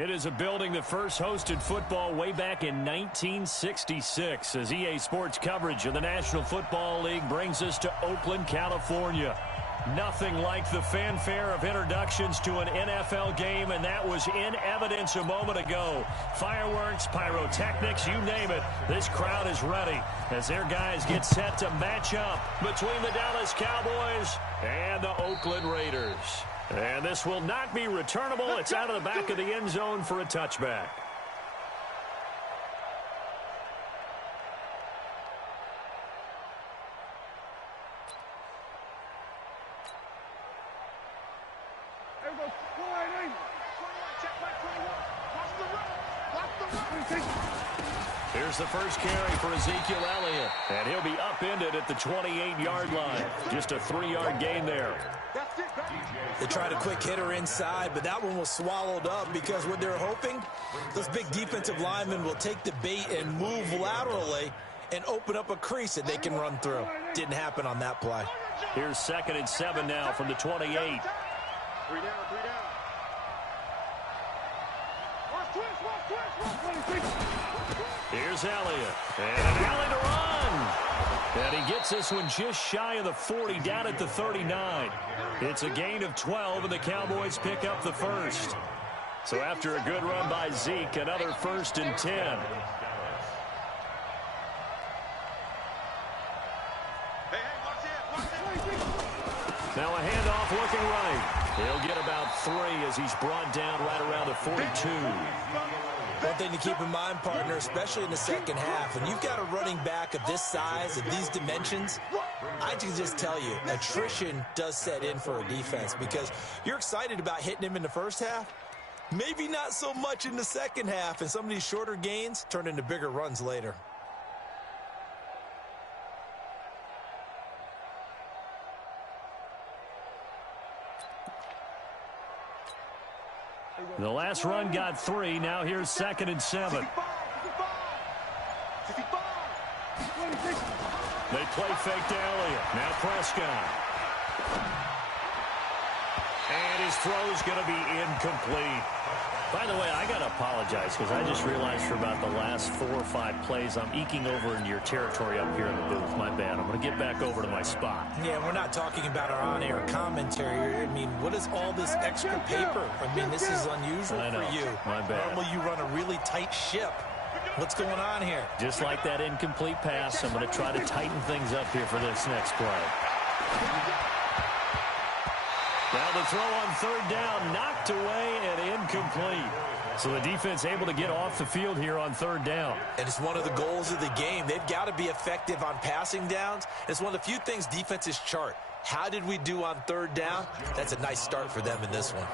It is a building that first hosted football way back in 1966 as EA Sports coverage of the National Football League brings us to Oakland, California. Nothing like the fanfare of introductions to an NFL game, and that was in evidence a moment ago. Fireworks, pyrotechnics, you name it. This crowd is ready as their guys get set to match up between the Dallas Cowboys and the Oakland Raiders. And this will not be returnable. It's out of the back of the end zone for a touchback. Here's the first carry for Ezekiel Elliott, and he'll be upended at the 28-yard line. Just a 3-yard gain there. They tried a quick hitter inside, but that one was swallowed up because what they're hoping, those big defensive linemen will take the bait and move laterally and open up a crease that they can run through. Didn't happen on that play. Here's 2nd and 7 now from the 28. 3 down, 3 down. Here's Elliott. And an alley to run. And he gets this one just shy of the 40, down at the 39. It's a gain of 12, and the Cowboys pick up the first. So after a good run by Zeke, another 1st and 10. Now a handoff looking right. He'll get about 3 as he's brought down right around the 42. One thing to keep in mind, partner, especially in the second half, when you've got a running back of this size, of these dimensions, I can just tell you, attrition does set in for a defense because you're excited about hitting him in the first half, maybe not so much in the second half, and some of these shorter gains turn into bigger runs later. The last run got 3. Now here's 2nd and 7. They play fake to Elliott. Now Prescott. And his throw's going to be incomplete. By the way, I got to apologize because I just realized for about the last 4 or 5 plays I'm eking over into your territory up here in the booth. My bad. I'm going to get back over to my spot. Yeah, we're not talking about our on-air commentary. I mean, what is all this extra paper? I mean, this is unusual for you. My bad. Normally you run a really tight ship. What's going on here? Just like that incomplete pass, I'm going to try to tighten things up here for this next play. Now the throw on 3rd down, knocked away and incomplete. So the defense able to get off the field here on 3rd down. And it's one of the goals of the game. They've got to be effective on passing downs. It's one of the few things defenses chart. How did we do on 3rd down? That's a nice start for them in this one.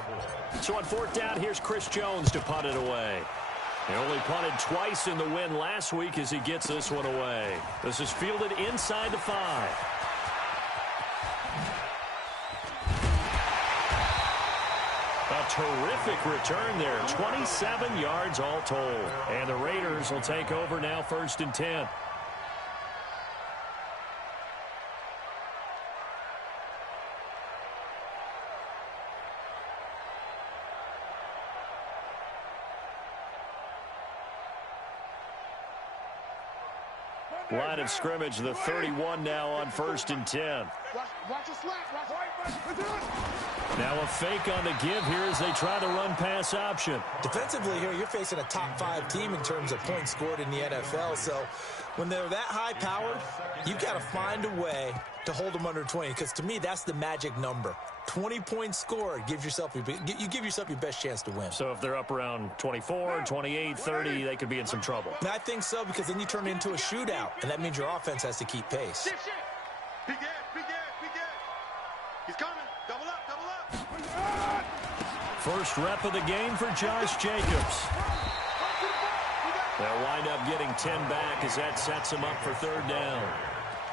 So on 4th down, here's Chris Jones to punt it away. He only punted twice in the win last week as he gets this one away. This is fielded inside the 5. A terrific return there. 27 yards all told. And the Raiders will take over now 1st and 10. Line of scrimmage, the 31 now on 1st and 10. Now a fake on the give here as they try the run-pass option. Defensively here, you're facing a top 5 team in terms of points scored in the NFL. So when they're that high-powered, you've got to find a way to hold them under 20. Because to me, that's the magic number. 20 points scored, you give yourself your best chance to win. So if they're up around 24, 28, 30, they could be in some trouble. And I think so, because then you turn it into a shootout, and that means your offense has to keep pace. Big head. He's coming. Double up. First rep of the game for Josh Jacobs. They'll wind up getting 10 back as that sets them up for 3rd down.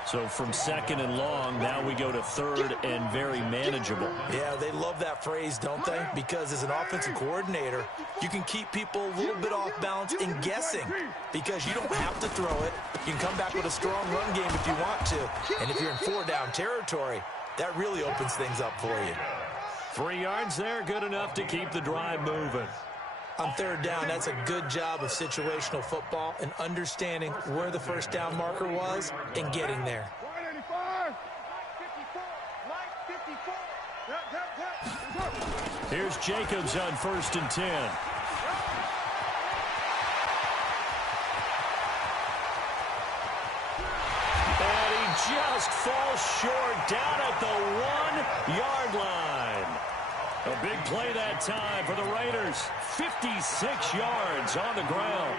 So from 2nd and long, now we go to 3rd and very manageable. Yeah, they love that phrase, don't they? Because as an offensive coordinator, you can keep people a little bit off balance and guessing because you don't have to throw it. You can come back with a strong run game if you want to. And if you're in 4-down territory, that really opens things up for you. 3 yards there, good enough to keep the drive moving. On third down, that's a good job of situational football and understanding where the first down marker was and getting there. 185. Here's Jacobs on 1st and 10. And he just falls short down at the 1-yard line. A big play that time for the Raiders. 56 yards on the ground.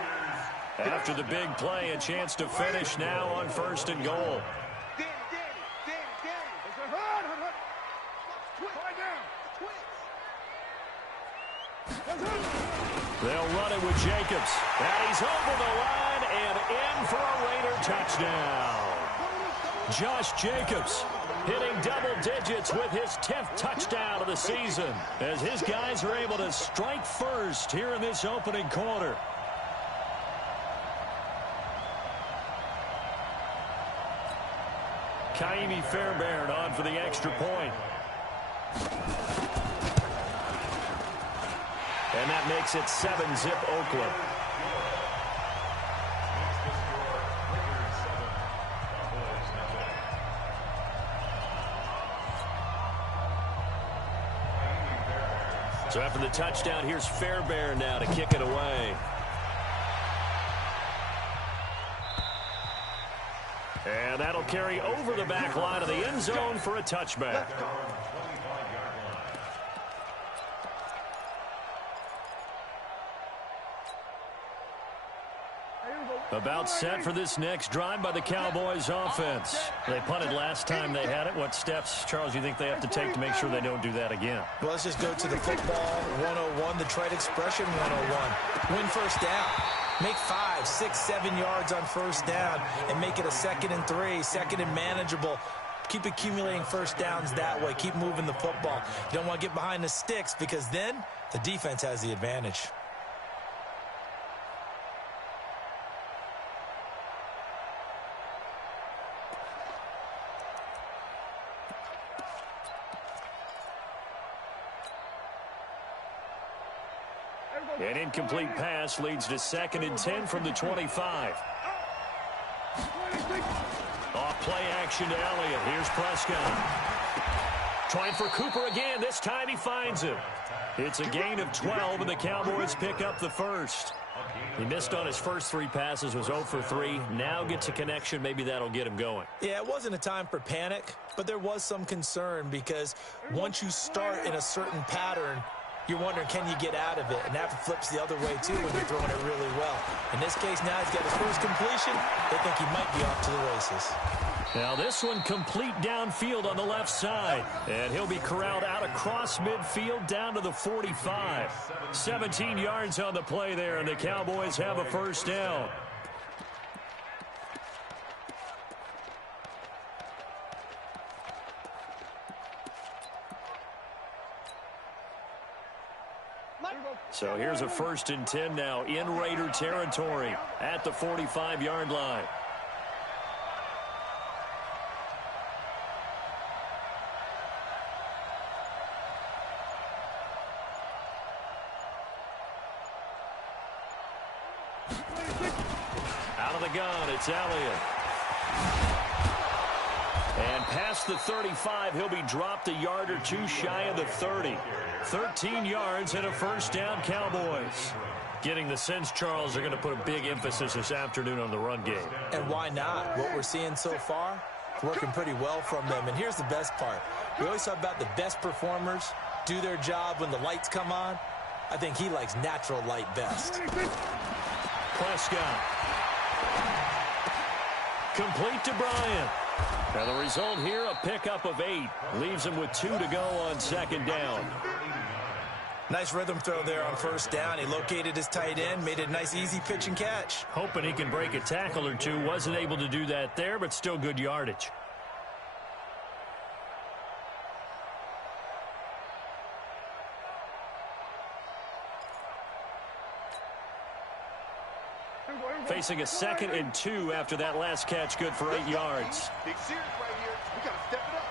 After the big play, a chance to finish now on 1st and goal. They'll run it with Jacobs. And he's over the line and in for a Raider touchdown. Josh Jacobs hitting double digits with his 10th touchdown of the season as his guys are able to strike first here in this opening quarter. Kaimi Fairbairn on for the extra point. And that makes it 7-zip Oakland. So after the touchdown, here's Fairbairn now to kick it away. And that'll carry over the back line of the end zone for a touchback. About set for this next drive by the Cowboys offense. They punted last time they had it. What steps, Charles, you think they have to take to make sure they don't do that again? Well, let's just go to the football 101, the trade expression 101. Win first down. Make 5, 6, 7 yards on first down and make it a 2nd and 3, 2nd and manageable. Keep accumulating first downs that way. Keep moving the football. You don't want to get behind the sticks because then the defense has the advantage. An incomplete pass leads to 2nd and 10 from the 25. Off play action to Elliott. Here's Prescott. Trying for Cooper again. This time he finds him. It's a gain of 12, and the Cowboys pick up the first. He missed on his first 3 passes, was 0 for 3. Now gets a connection. Maybe that'll get him going. Yeah, it wasn't a time for panic, but there was some concern because once you start in a certain pattern, you're wondering, can you get out of it? And that flips the other way, too, when you're throwing it really well. In this case, now he's got his first completion. They think he might be off to the races. Now this one complete downfield on the left side. And he'll be corralled out across midfield down to the 45. 17 yards on the play there, and the Cowboys have a first down. So here's a 1st and 10 now in Raider territory at the 45-yard line. Out of the gun, it's Elliott. And past the 35, he'll be dropped a yard or 2 shy of the 30. 13 yards and a first down, Cowboys. Getting the sense, Charles, they're going to put a big emphasis this afternoon on the run game. And why not? What we're seeing so far, working pretty well from them. And here's the best part. We always talk about the best performers do their job when the lights come on. I think he likes natural light best. Prescott. Complete to Bryant. Now the result here, a pickup of 8. Leaves him with 2 to go on 2nd down. Nice rhythm throw there on first down. He located his tight end, made it a nice easy pitch and catch. Hoping he can break a tackle or 2. Wasn't able to do that there, but still good yardage. Facing a 2nd and 2 after that last catch, good for 8 yards. Big series right here. We got to step it up.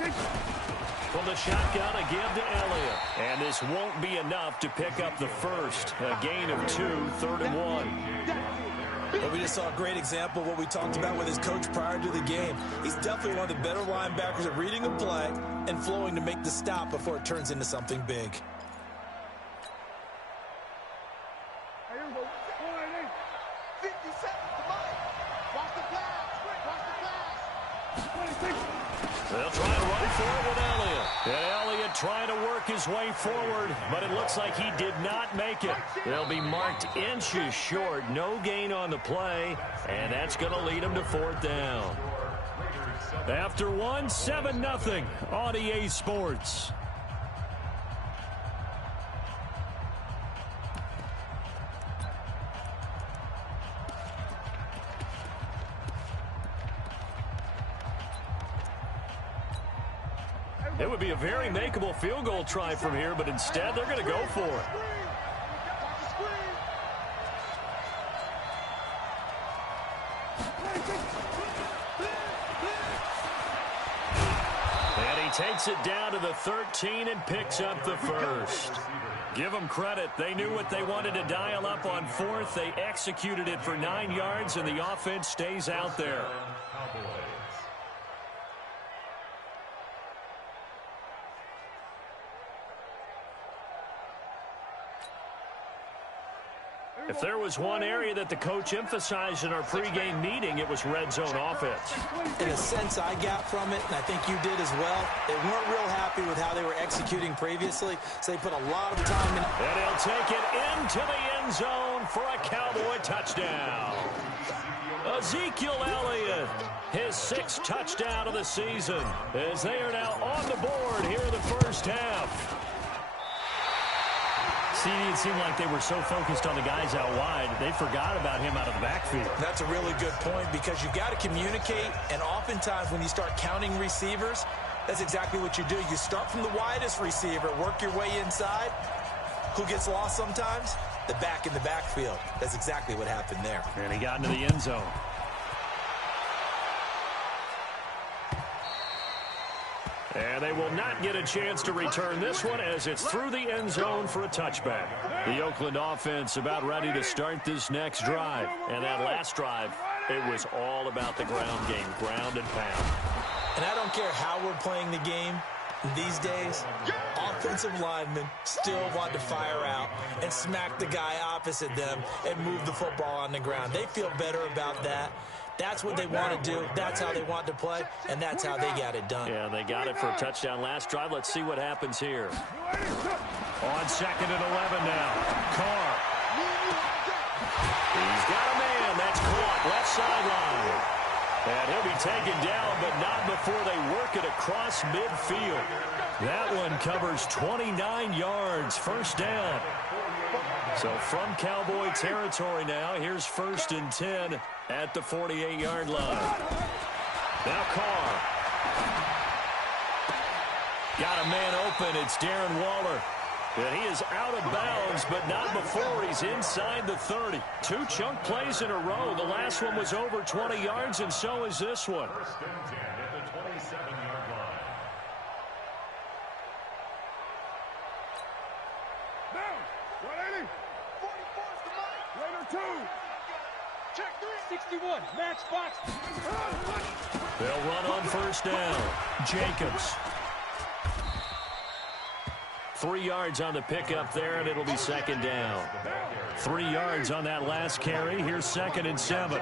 From the shotgun, a give to Elliott. And this won't be enough to pick up the first. A gain of 2, 3rd and 1. Well, we just saw a great example of what we talked about with his coach prior to the game. He's definitely one of the better linebackers at reading a play and flowing to make the stop before it turns into something big. They'll try to run for it with Elliott. And Elliott trying to work his way forward, but it looks like he did not make it. They'll be marked inches short. No gain on the play, and that's going to lead him to 4th down. After 1, 7-0 on EA Sports. It would be a very makeable field goal try from here, but instead they're going to go for it. And he takes it down to the 13 and picks up the first. Give them credit. They knew what they wanted to dial up on 4th. They executed it for 9 yards, and the offense stays out there. If there was one area that the coach emphasized in our pregame meeting, it was red zone offense. In a sense I got from it, and I think you did as well, they weren't real happy with how they were executing previously, so they put a lot of time in. And he'll take it into the end zone for a Cowboy touchdown. Ezekiel Elliott, his 6th touchdown of the season, as they are now on the board here in the first half. See, it seemed like they were so focused on the guys out wide, they forgot about him out of the backfield. That's a really good point, because you've got to communicate, and oftentimes when you start counting receivers, that's exactly what you do. You start from the widest receiver, work your way inside. Who gets lost sometimes? The back in the backfield. That's exactly what happened there. And he got into the end zone. And they will not get a chance to return this one as it's through the end zone for a touchback. The Oakland offense about ready to start this next drive. And that last drive, it was all about the ground game, ground and pound. And I don't care how we're playing the game these days, offensive linemen still want to fire out and smack the guy opposite them and move the football on the ground. They feel better about that. That's what they want to do. That's how they want to play, and that's how they got it done. Yeah, they got it for a touchdown last drive. Let's see what happens here. On 2nd and 11 now. Carr. He's got a man. That's caught. Left sideline. And he'll be taken down, but not before they work it across midfield. That one covers 29 yards. First down. So from Cowboy territory now, here's 1st and 10 at the 48-yard line. Now Carr. Got a man open. It's Darren Waller. And he is out of bounds, but not before he's inside the 30. 2 chunk plays in a row. The last one was over 20 yards, and so is this one. Down. 180. 44's the mic. Later 2. Check 3. 61. Match box. They'll run on first down. Jacobs. 3 yards on the pickup there, and it'll be second down. 3 yards on that last carry. Here's 2nd and 7.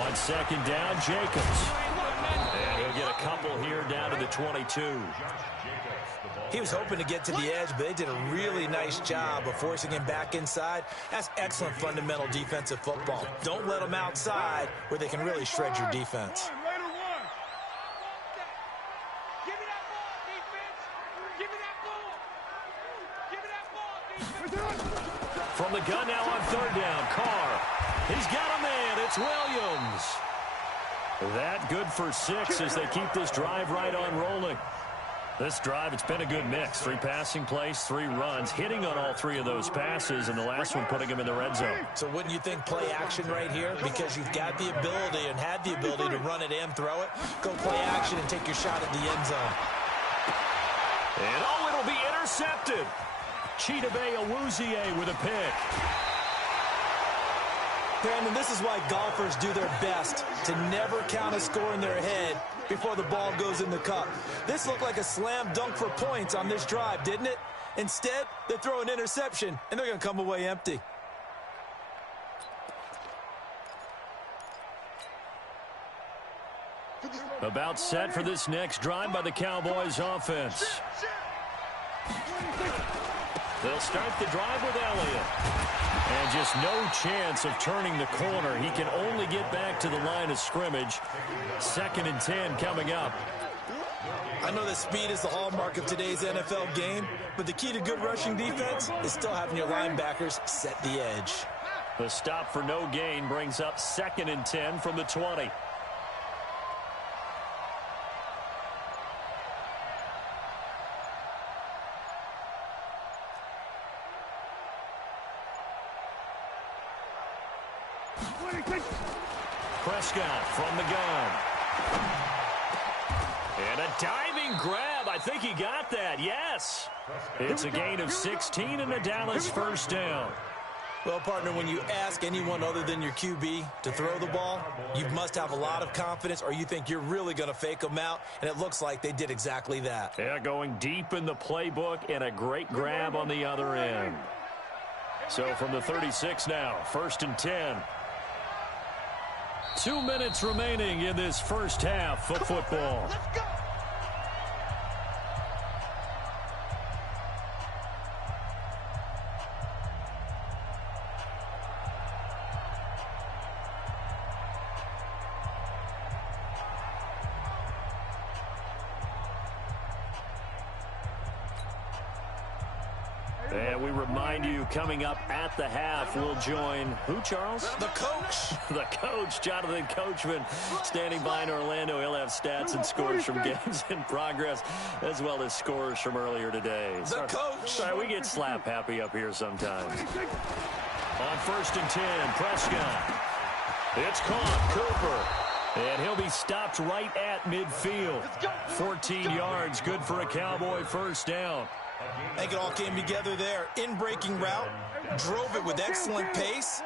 On second down, Jacobs. And he'll get a couple here down to the 22. He was hoping to get to the edge, but they did a really nice job of forcing him back inside. That's excellent fundamental defensive football. Don't let them outside where they can really shred your defense. From the gun now on 3rd down, Carr. He's got a man. It's Williams. That good for 6 as they keep this drive right on rolling. This drive, it's been a good mix. 3 passing plays, 3 runs, hitting on all 3 of those passes, and the last one putting him in the red zone. So wouldn't you think play action right here? Because you've got the ability and had the ability to run it and throw it. Go play action and take your shot at the end zone. And it'll be intercepted. Chidobe Awuzie with a pick. Brandon, this is why golfers do their best to never count a score in their head before the ball goes in the cup. This looked like a slam dunk for points on this drive, didn't it? Instead, they throw an interception, and they're going to come away empty. About set for this next drive by the Cowboys offense. They'll start the drive with Elliott. And just no chance of turning the corner. He can only get back to the line of scrimmage. 2nd and 10 coming up. I know that speed is the hallmark of today's NFL game, but the key to good rushing defense is still having your linebackers set the edge. The stop for no gain brings up 2nd and 10 from the 20. Prescott from the gun. And a diving grab. I think he got that. Yes. It's a gain of 16 and a Dallas first down. Well, partner, when you ask anyone other than your QB to throw the ball, you must have a lot of confidence or you think you're really going to fake them out, and it looks like they did exactly that. Yeah, going deep in the playbook and a great grab on the other end. So from the 36 now, 1st and 10. 2 minutes remaining in this first half of football. Let's go. And we remind you, coming up at the half, we'll join who, Charles? The coach. The coach, Jonathan Coachman, standing by in Orlando. He'll have stats and scores from games in progress, as well as scores from earlier today. The coach. Sorry, we get slap happy up here sometimes. On 1st and 10, Prescott. It's caught, Cooper. And he'll be stopped right at midfield. 14 yards, good for a Cowboy first down. I think it all came together there. In-breaking route, drove it with excellent pace.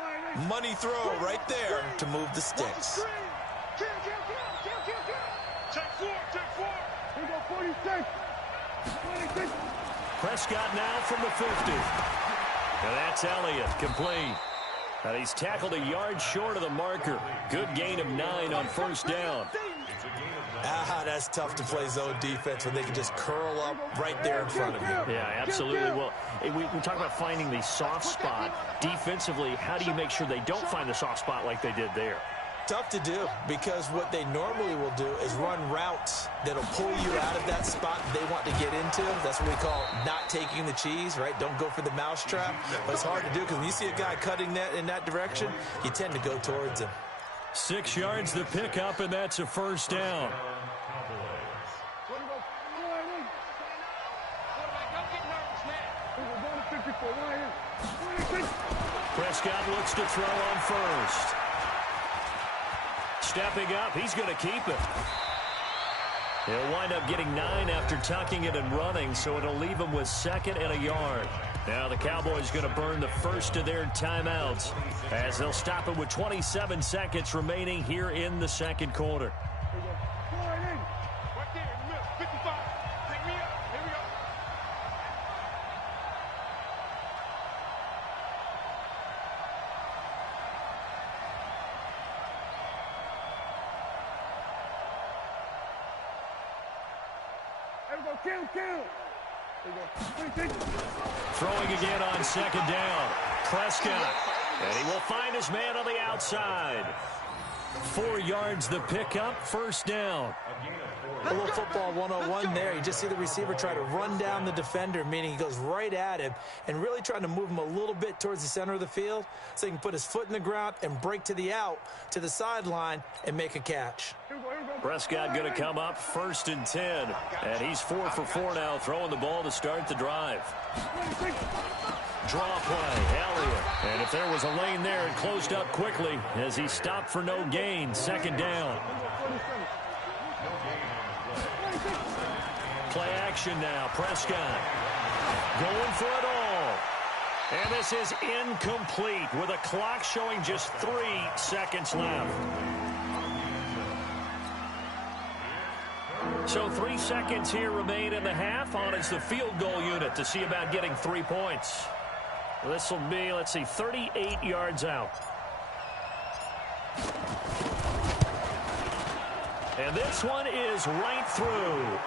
Money throw right there to move the sticks. Take 4. Here go 46. 26. Prescott now from the 50. And that's Elliott, complete. And he's tackled a yard short of the marker. Good gain of 9 on first down. That's tough to play zone defense when they can just curl up right there in front of you. Yeah, absolutely. Well, we talk about finding the soft spot. Defensively, how do you make sure they don't find the soft spot like they did there? Tough to do, because what they normally will do is run routes that'll pull you out of that spot they want to get into. That's what we call not taking the cheese, right? Don't go for the mousetrap. But it's hard to do because when you see a guy cutting that in that direction, you tend to go towards him. 6 yards the pickup, and that's a first down. Prescott looks to throw on first. Stepping up, he's going to keep it. He'll wind up getting 9 after tucking it and running, so it'll leave him with 2nd and a yard. Now the Cowboys going to burn the first of their timeouts as they'll stop it with 27 seconds remaining here in the second quarter. Throwing again on 2nd down. Prescott. And he will find his man on the outside. 4 yards the pickup, first down. A little football 101 there. You just see the receiver try to run down the defender, meaning he goes right at him and really trying to move him a little bit towards the center of the field so he can put his foot in the ground and break to the out, to the sideline, and make a catch. Prescott going to come up first and 10. And he's 4 for 4 now, throwing the ball to start the drive. Draw play, Elliott. And if there was a lane there, it closed up quickly as he stopped for no gain. Second down. Play action now. Prescott going for it all. And this is incomplete with a clock showing just 3 seconds left. So 3 seconds here remain in the half. On is the field goal unit to see about getting 3 points. This will be, let's see, 38 yards out. And this one is right through.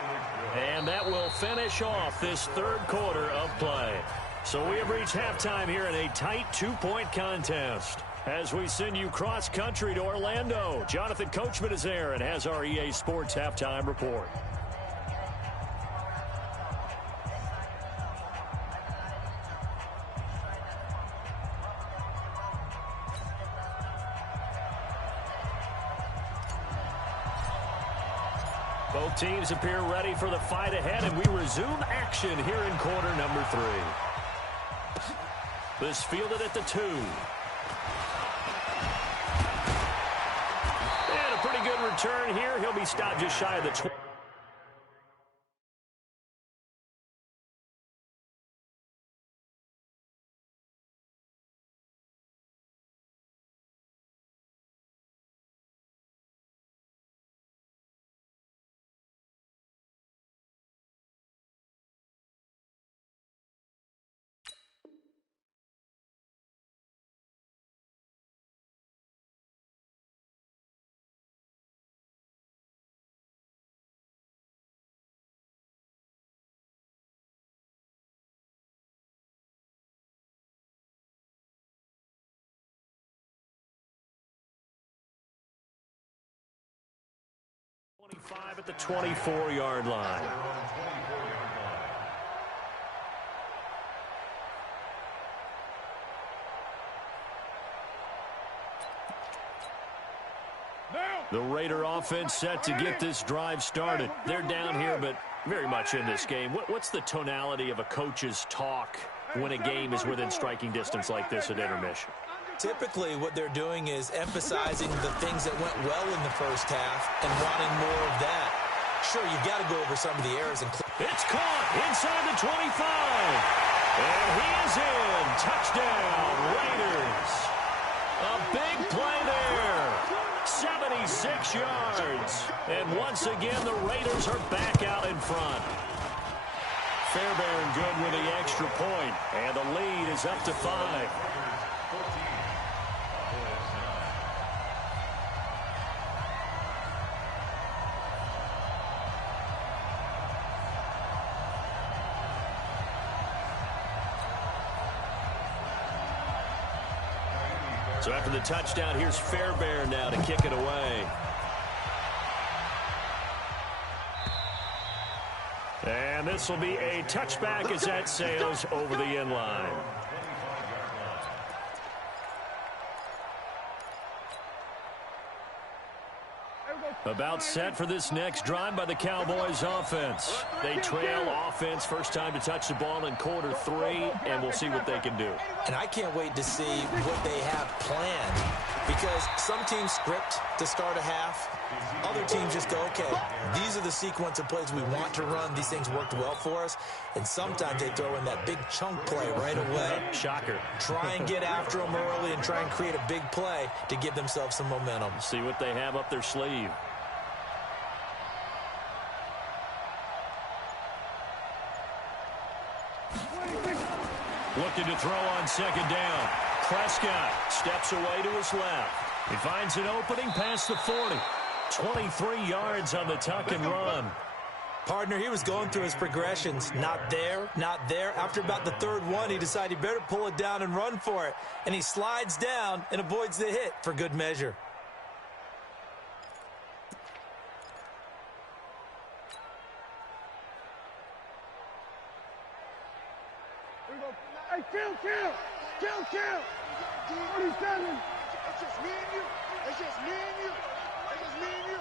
And that will finish off this third quarter of play. So we have reached halftime here in a tight 2-point contest. As we send you cross-country to Orlando, Jonathan Coachman is there and has our EA Sports halftime report. Both teams appear ready for the fight ahead, and we resume action here in quarter number 3. This fielded at the 2. And a pretty good return here. He'll be stopped just shy of the 20. At the 24-yard line. The Raider offense set to get this drive started. They're down here, but very much in this game. What's the tonality of a coach's talk when a game is within striking distance like this at intermission? Typically, what they're doing is emphasizing the things that went well in the first half and wanting more of that. Sure, you've got to go over some of the errors. It's caught inside the 25. And he is in. Touchdown, Raiders. A big play there. 76 yards. And once again, the Raiders are back out in front. Fairbairn good with the extra point. And the lead is up to 5. So after the touchdown, here's Fairbairn now to kick it away. And this will be a touchback as that sails over the end line. About set for this next drive by the Cowboys offense. They trail offense, first time to touch the ball in quarter 3, and we'll see what they can do. And I can't wait to see what they have planned, because some teams script to start a half. Other teams just go, okay, these are the sequence of plays we want to run. These things worked well for us. And sometimes they throw in that big chunk play right away. Shocker. Try and get after them early and try and create a big play to give themselves some momentum. See what they have up their sleeve. Looking to throw on second down. Prescott steps away to his left. He finds an opening past the 40. 23 yards on the tuck and run. Partner, he was going through his progressions. Not there, not there. After about the third one, he decided he better pull it down and run for it. And he slides down and avoids the hit for good measure. Hey, kill! 47. It's just me and you. It's just me and you. It's just me and you.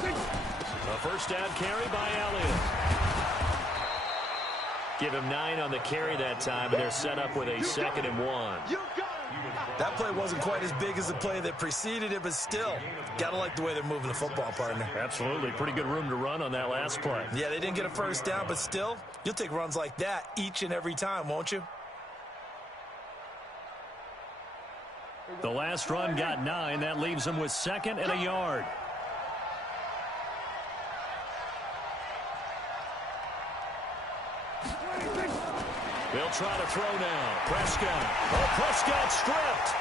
26. A first down carry by Elliott. Give him 9 on the carry that time, and they're set up with a 2nd and 1. That play wasn't quite as big as the play that preceded it, but still, got to like the way they're moving the football, partner. Absolutely. Pretty good room to run on that last play. Yeah, they didn't get a first down, but still, you'll take runs like that each and every time, won't you? The last run got 9. That leaves them with 2nd and a yard. They'll try to throw now. Prescott. Oh, Prescott stripped.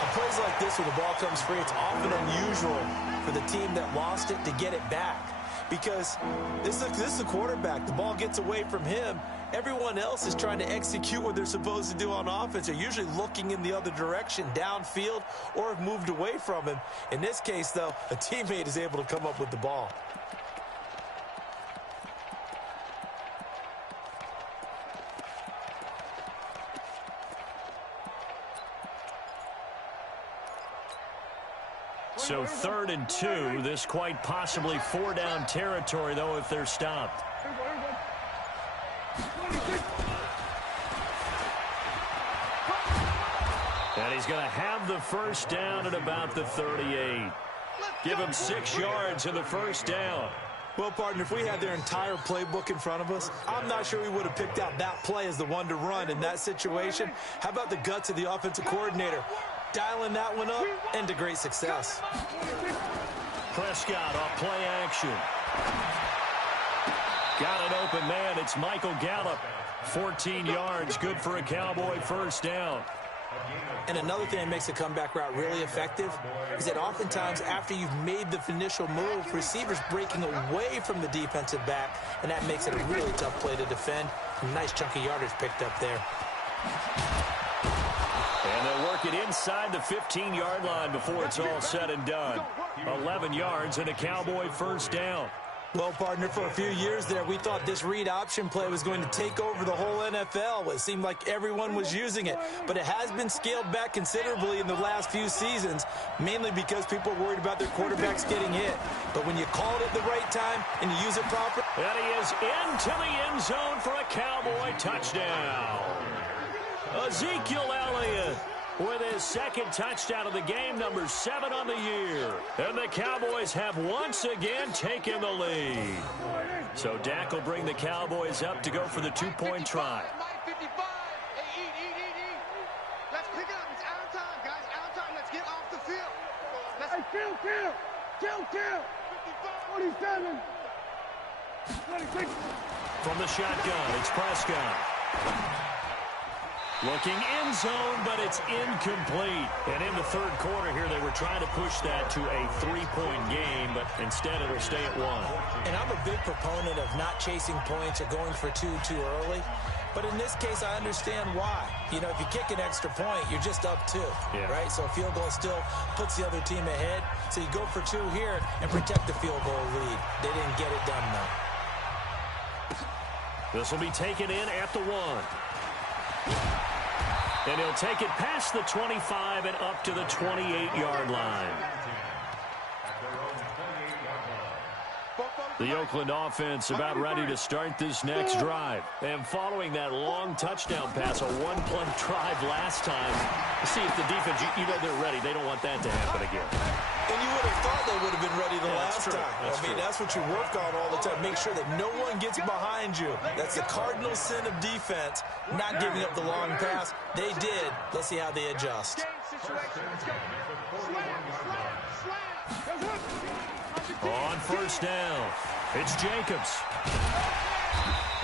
On plays like this, when the ball comes free, it's often unusual for the team that lost it to get it back. Because this is the quarterback. The ball gets away from him. Everyone else is trying to execute what they're supposed to do on offense. They're usually looking in the other direction, downfield, or have moved away from him. In this case, though, a teammate is able to come up with the ball. So 3rd and 2. This quite possibly 4-down territory, though, if they're stopped. And he's going to have the first down at about the 38. Give him 6 yards in the first down. Well, partner, if we had their entire playbook in front of us, I'm not sure we would have picked out that play as the one to run in that situation. How about the guts of the offensive coordinator? Dialing that one up and to great success. Prescott off play action. Got an open man. It's Michael Gallup. 14 yards. Good for a Cowboy first down. And another thing that makes a comeback route really effective is that oftentimes after you've made the initial move, receivers breaking away from the defensive back, and that makes it a really tough play to defend. A nice chunk of yardage picked up there. And they'll work it inside the 15-yard line before it's all said and done. 11 yards and a Cowboy first down. Well, partner, for a few years there, we thought this read option play was going to take over the whole NFL. It seemed like everyone was using it, but it has been scaled back considerably in the last few seasons, mainly because people are worried about their quarterbacks getting hit. But when you call it at the right time and you use it properly. And he is into the end zone for a Cowboy touchdown. Ezekiel Elliott with his 2nd touchdown of the game, number 7 on the year. And the Cowboys have once again taken the lead. So Dak will bring the Cowboys up to go for the 2-point try. Let's pick up. It's out of time, guys. Out of time. Let's get off the field. Hey, kill. 47. 26. From the shotgun, it's Prescott. Looking end zone, but it's incomplete. And in the 3rd quarter here, they were trying to push that to a 3-point game, but instead it'll stay at 1. And I'm a big proponent of not chasing points or going for 2 too early. But in this case, I understand why. You know, if you kick an extra point, you're just up 2, right? So a field goal still puts the other team ahead. So you go for 2 here and protect the field goal lead. They didn't get it done, though. This will be taken in at the 1. And he'll take it past the 25 and up to the 28-yard line. The Oakland offense about ready to start this next drive. And following that long touchdown pass, a 1-play drive last time, see if the defense, you know they're ready. They don't want that to happen again. And you would have thought they would have been ready the last time. That's what you work on all the time. Make sure that no one gets behind you. That's the cardinal sin of defense, not giving up the long pass. They did. Let's see how they adjust. On first down, it's Jacobs.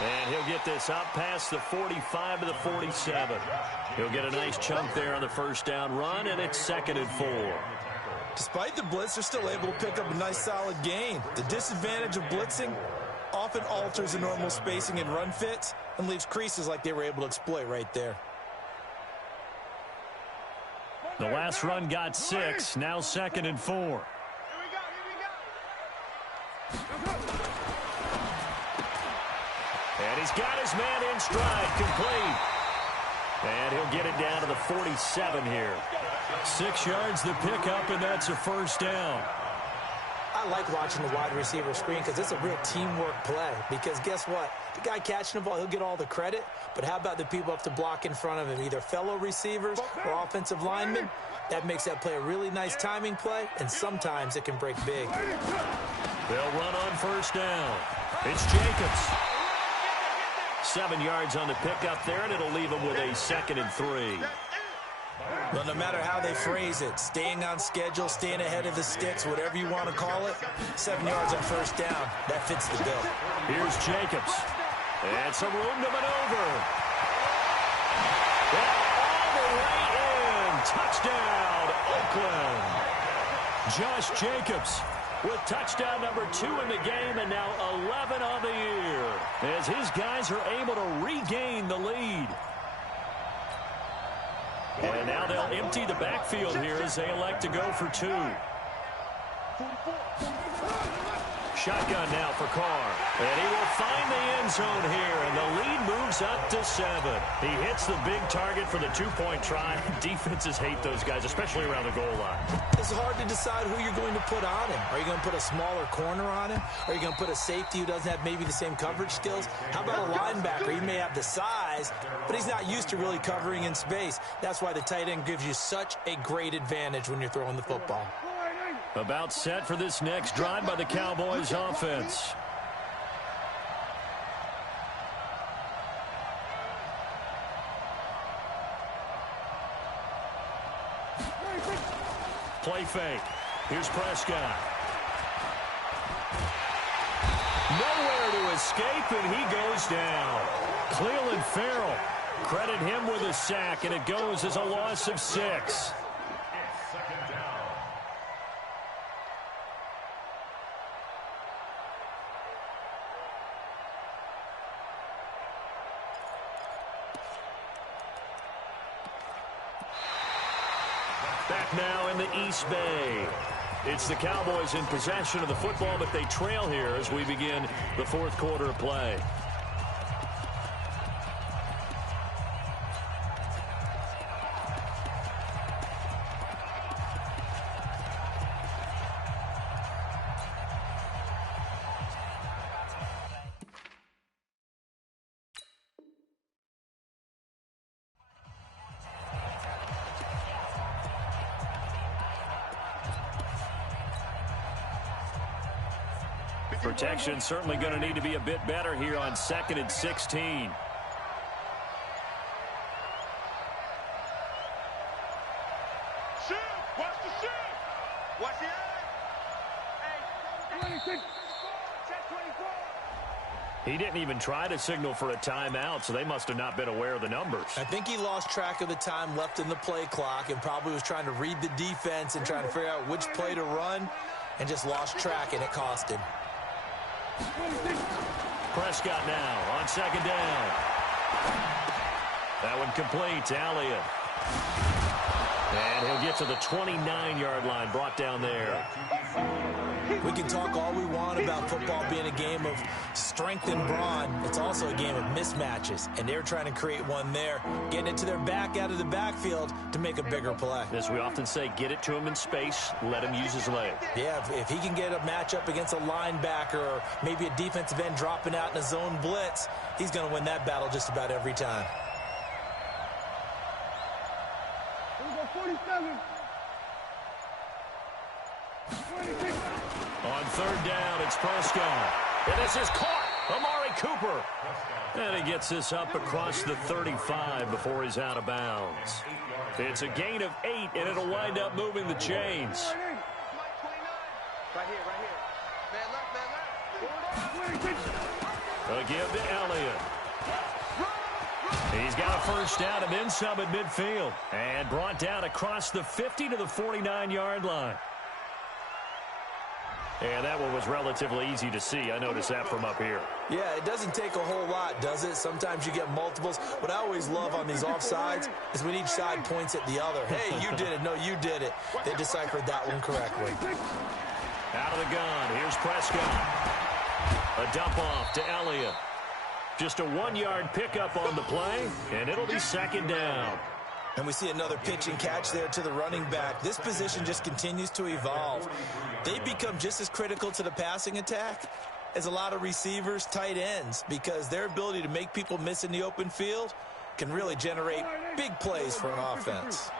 And he'll get this up past the 45 to the 47. He'll get a nice chunk there on the first down run, and it's 2nd and 4. Despite the blitz, they're still able to pick up a nice solid gain. The disadvantage of blitzing often alters the normal spacing and run fits and leaves creases like they were able to exploit right there. The last run got 6, now 2nd and 4. And He's got his man in stride, complete. And he'll get it down to the 47 here. 6 yards the pickup, and that's a first down. I like watching the wide receiver screen because it's a real teamwork play. Because guess what? The guy catching the ball, he'll get all the credit. But how about the people up to block in front of him, either fellow receivers or offensive linemen? That makes that play a really nice timing play, and sometimes it can break big. They'll run on first down. It's Jacobs. 7 yards on the pickup there, and it'll leave him with a 2nd and 3. Well, no matter how they phrase it, staying on schedule, staying ahead of the sticks, whatever you want to call it, 7 yards on first down, that fits the bill. Here's Jacobs. And some room to maneuver. And all the way in. Touchdown, Oakland. Josh Jacobs with touchdown number 2 in the game, and now 11 on the year, as his guys are able to regain the lead. And now they'll empty the backfield here as they elect to go for 2. Shotgun now for Carr. And he will find the end zone here, and the lead moves up to 7. He hits the big target for the 2-point try. Defenses hate those guys, especially around the goal line. It's hard to decide who you're going to put on him. Are you going to put a smaller corner on him? Are you going to put a safety who doesn't have maybe the same coverage skills? How about a linebacker? He may have the size, but he's not used to really covering in space. That's why the tight end gives you such a great advantage when you're throwing the football. About set for this next drive by the Cowboys offense. Play fake. Here's Prescott. Nowhere to escape, and he goes down. Cleveland Farrell, credit him with a sack, and it goes as a loss of 6. Back now in the East Bay. It's the Cowboys in possession of the football, but they trail here as we begin the 4th quarter of play. Protection certainly going to need to be a bit better here on 2nd and 16. Shoot! Watch the shoot! Watch the eye! Hey, 24. He didn't even try to signal for a timeout, so they must have not been aware of the numbers. I think he lost track of the time left in the play clock and probably was trying to read the defense and trying to figure out which play to run and just lost track, and it cost him. Prescott now on 2nd down. That one complete to Elliott. And he'll get to the 29-yard line, brought down there. We can talk all we want about football being a game of strength and brawn. It's also a game of mismatches, and they're trying to create one there, getting it to their back out of the backfield to make a bigger play. As we often say, get it to him in space, let him use his leg. Yeah, if he can get a matchup against a linebacker or maybe a defensive end dropping out in a zone blitz, he's going to win that battle just about every time. 47. 26. On 3rd down, it's Prescott. And this is caught. Amari Cooper. And he gets this up across the 35 before he's out of bounds. It's a gain of 8, and it'll wind up moving the chains. Right here. Man left. A give to Elliott. He's got a first down and then some at midfield. And brought down across the 50 to the 49-yard line. And that one was relatively easy to see. I noticed that from up here. Yeah, it doesn't take a whole lot, does it? Sometimes you get multiples. What I always love on these offsides is when each side points at the other. Hey, you did it. No, you did it. They deciphered that one correctly. Out of the gun. Here's Prescott. A dump off to Elliott. Just a 1-yard pickup on the play, and it'll be second down. And we see another pitch and catch there to the running back. This position just continues to evolve. They become just as critical to the passing attack as a lot of receivers, tight ends, because their ability to make people miss in the open field can really generate big plays for an offense.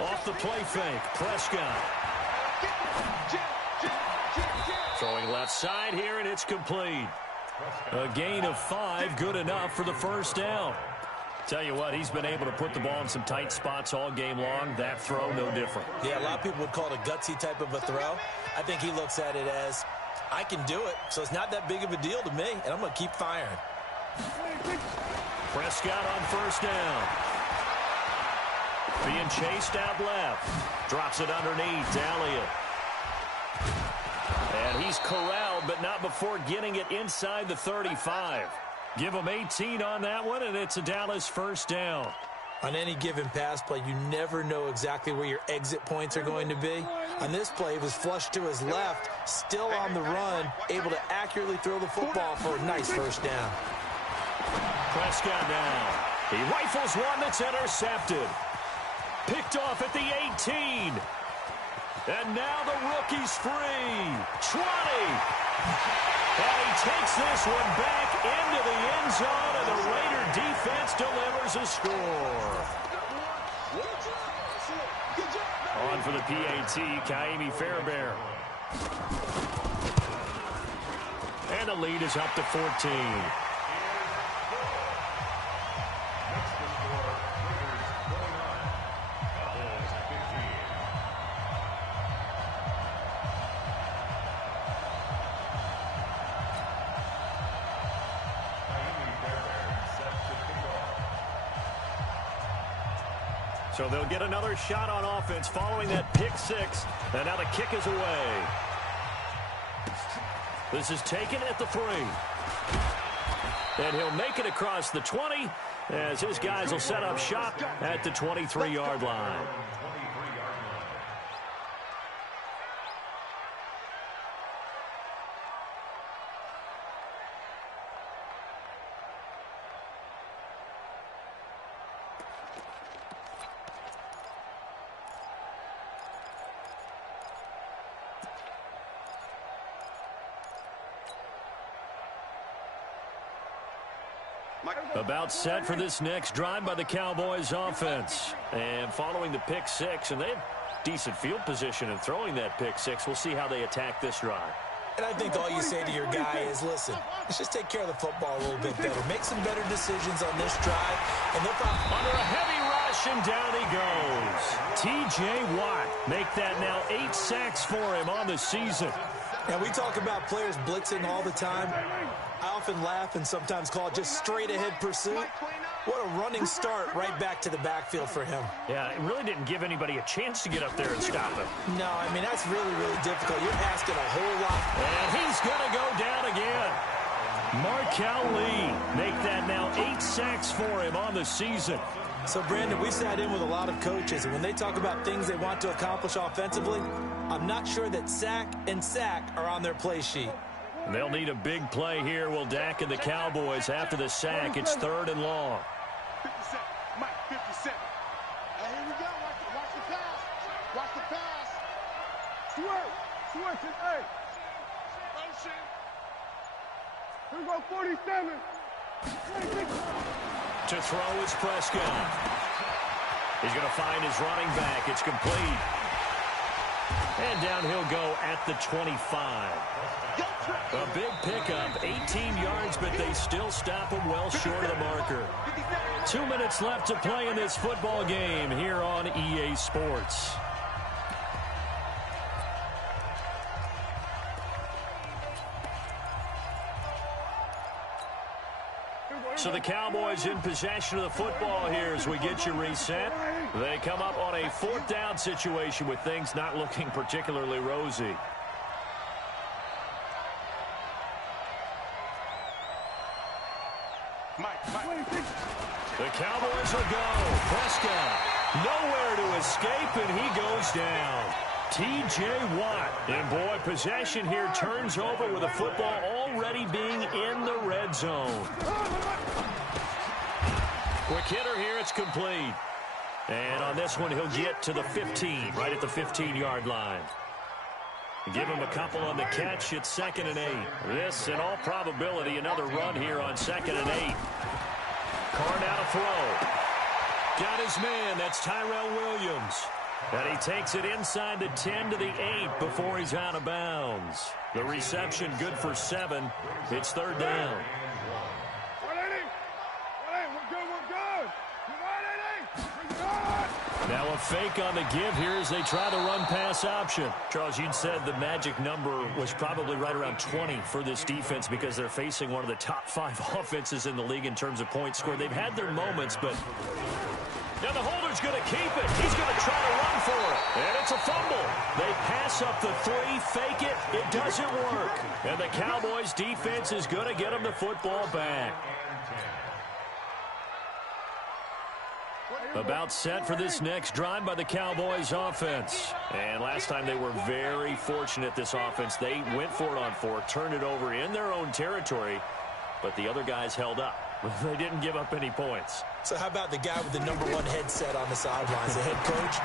Off the play fake, Prescott. Throwing left side here, and it's complete. A gain of 5, good enough for the first down. Tell you what, he's been able to put the ball in some tight spots all game long. That throw, no different. Yeah, a lot of people would call it a gutsy type of a throw. I think he looks at it as, I can do it, so it's not that big of a deal to me, and I'm going to keep firing. Prescott on first down. Being chased out left. Drops it underneath to Elliott. And he's corralled, but not before getting it inside the 35. Give him 18 on that one, and it's a Dallas first down. On any given pass play, you never know exactly where your exit points are going to be. On this play, it was flushed to his left, still on the run, able to accurately throw the football for a nice first down. Prescott now. He rifles one that's intercepted. Picked off at the 18. And now the rookie's free. 20. And he takes this one back into the end zone, and the Raider defense delivers a score. On for the PAT, Kaimi Fairbairn. And the lead is up to 14. So they'll get another shot on offense following that pick six. And now the kick is away. This is taken at the 3. And he'll make it across the 20 as his guys will set up shop at the 23-yard line. About set for this next drive by the Cowboys offense. And following the pick six, and they have decent field position in throwing that pick six. We'll see how they attack this drive. And I think all you say to your guy is, listen, let's just take care of the football a little bit better. Make some better decisions on this drive. And they'll probably... Under a heavy rush, and down he goes. T.J. Watt make that now 8 sacks for him on the season. And we talk about players blitzing all the time. I often laugh and sometimes call it just straight-ahead pursuit. What a running start right back to the backfield for him. Yeah, it really didn't give anybody a chance to get up there and stop him. No, I mean, that's really, really difficult. You're asking a whole lot. And he's going to go down again. Markel Lee make that now 8 sacks for him on the season. So, Brandon, we sat in with a lot of coaches, and when they talk about things they want to accomplish offensively, I'm not sure that sack and sack are on their play sheet. They'll need a big play here. Will Dak and the Cowboys after the sack. It's 3rd and long. 57. Mike, 57. Hey, here we go. Watch the pass. Watch the pass. Switch it. Hey. Motion. Here we go, 47. To throw is Prescott. He's going to find his running back. It's complete. And down he'll go at the 25. A big pickup, 18 yards, but they still stop him well short of the marker. 2 minutes left to play in this football game here on EA Sports. So the Cowboys in possession of the football here as we get you reset. They come up on a 4th down situation with things not looking particularly rosy. The Cowboys will go. Prescott nowhere to escape, and he goes down. T.J. Watt. And, boy, possession here turns over with the football already being in the red zone. Quick hitter here. It's complete. And on this one, he'll get to the 15, right at the 15-yard line. Give him a couple on the catch. It's 2nd and 8. This, in all probability, another run here on 2nd and 8. Carr now to throw. Got his man. That's Tyrell Williams. And he takes it inside the 10 to the 8 before he's out of bounds. The reception good for 7. It's 3rd down. Now a fake on the give here as they try the run-pass option. Charles, you'd said the magic number was probably right around 20 for this defense because they're facing one of the top 5 offenses in the league in terms of points scored. They've had their moments, but now the holder's going to keep it. He's going to try to run for it, and it's a fumble. They pass up the 3, fake it. It doesn't work, and the Cowboys' defense is going to get them the football back. About set for this next drive by the Cowboys offense. And last time they were very fortunate, this offense. They went for it on 4, turned it over in their own territory, but the other guys held up. They didn't give up any points. So how about the guy with the #1 headset on the sidelines, the head coach?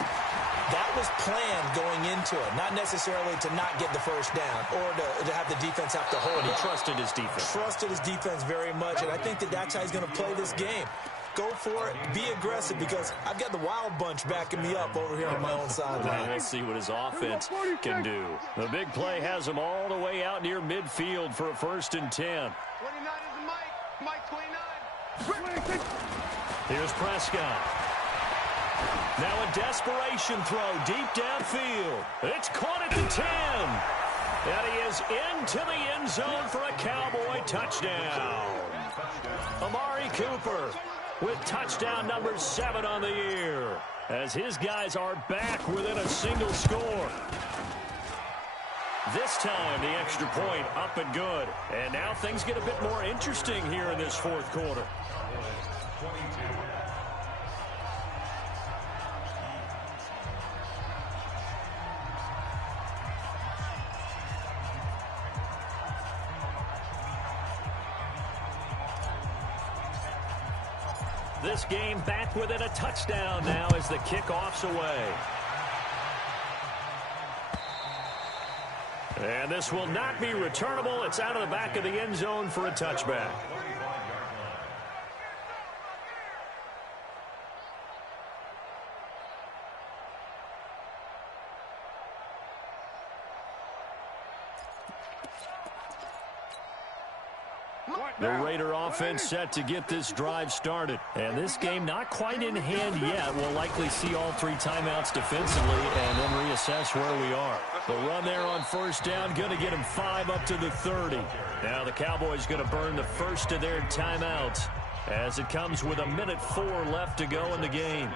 That was planned going into it, not necessarily to not get the first down or to have the defense have to hold it. He trusted his defense. Trusted his defense very much, and I think that's how he's going to play this game. Go for it. Be aggressive because I've got the wild bunch backing me up over here on my own sideline. We'll see what his offense can do. The big play has him all the way out near midfield for a 1st and 10. 29 is the Mike 29. Here's Prescott. Now a desperation throw deep downfield. It's caught at the 10. And he is into the end zone for a Cowboy touchdown. Amari Cooper with touchdown number 7 on the year as his guys are back within a single score. This time the extra point up and good. And now things get a bit more interesting here in this 4th quarter. This game back within a touchdown now as the kickoff's away. And this will not be returnable. It's out of the back of the end zone for a touchback. The Raider offense set to get this drive started. And this game not quite in hand yet. We'll likely see all 3 timeouts defensively and then reassess where we are. The run there on 1st down, going to get him 5 up to the 30. Now the Cowboys going to burn the first of their timeouts as it comes with 1:04 left to go in the game.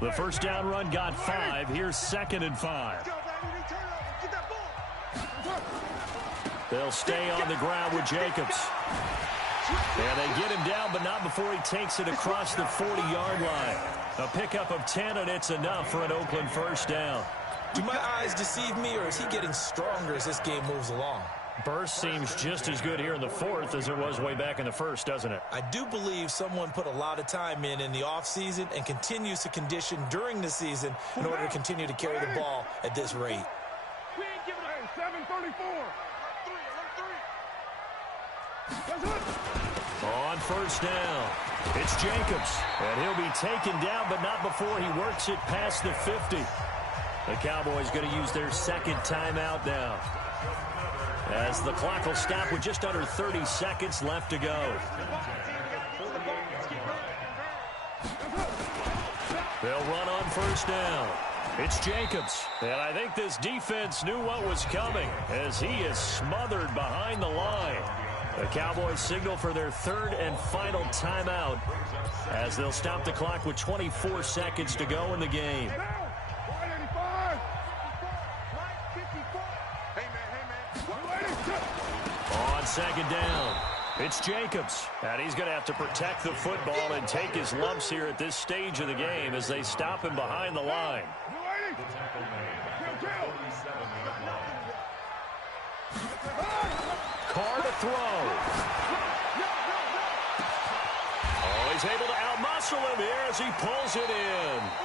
The 1st down run got 5. Here's 2nd and 5. They'll stay on the ground with Jacobs. And they get him down, but not before he takes it across the 40-yard line. A pickup of 10, and it's enough for an Oakland 1st down. Do my eyes deceive me, or is he getting stronger as this game moves along? Burst seems just as good here in the 4th as it was way back in the 1st, doesn't it? I do believe someone put a lot of time in the offseason and continues to condition during the season in order to continue to carry the ball at this rate. We ain't giving it 7:34. On 1st down, it's Jacobs. And he'll be taken down, but not before he works it past the 50. The Cowboys going to use their 2nd timeout now, as the clock will stop with just under 30 seconds left to go. They'll run on 1st down. It's Jacobs. And I think this defense knew what was coming as he is smothered behind the line. The Cowboys signal for their 3rd and final timeout as they'll stop the clock with 24 seconds to go in the game. second down. It's Jacobs, and he's going to have to protect the football and take his lumps here at this stage of the game as they stop him behind the line. Carr to throw. Oh, he's able to outmuscle him here as he pulls it in.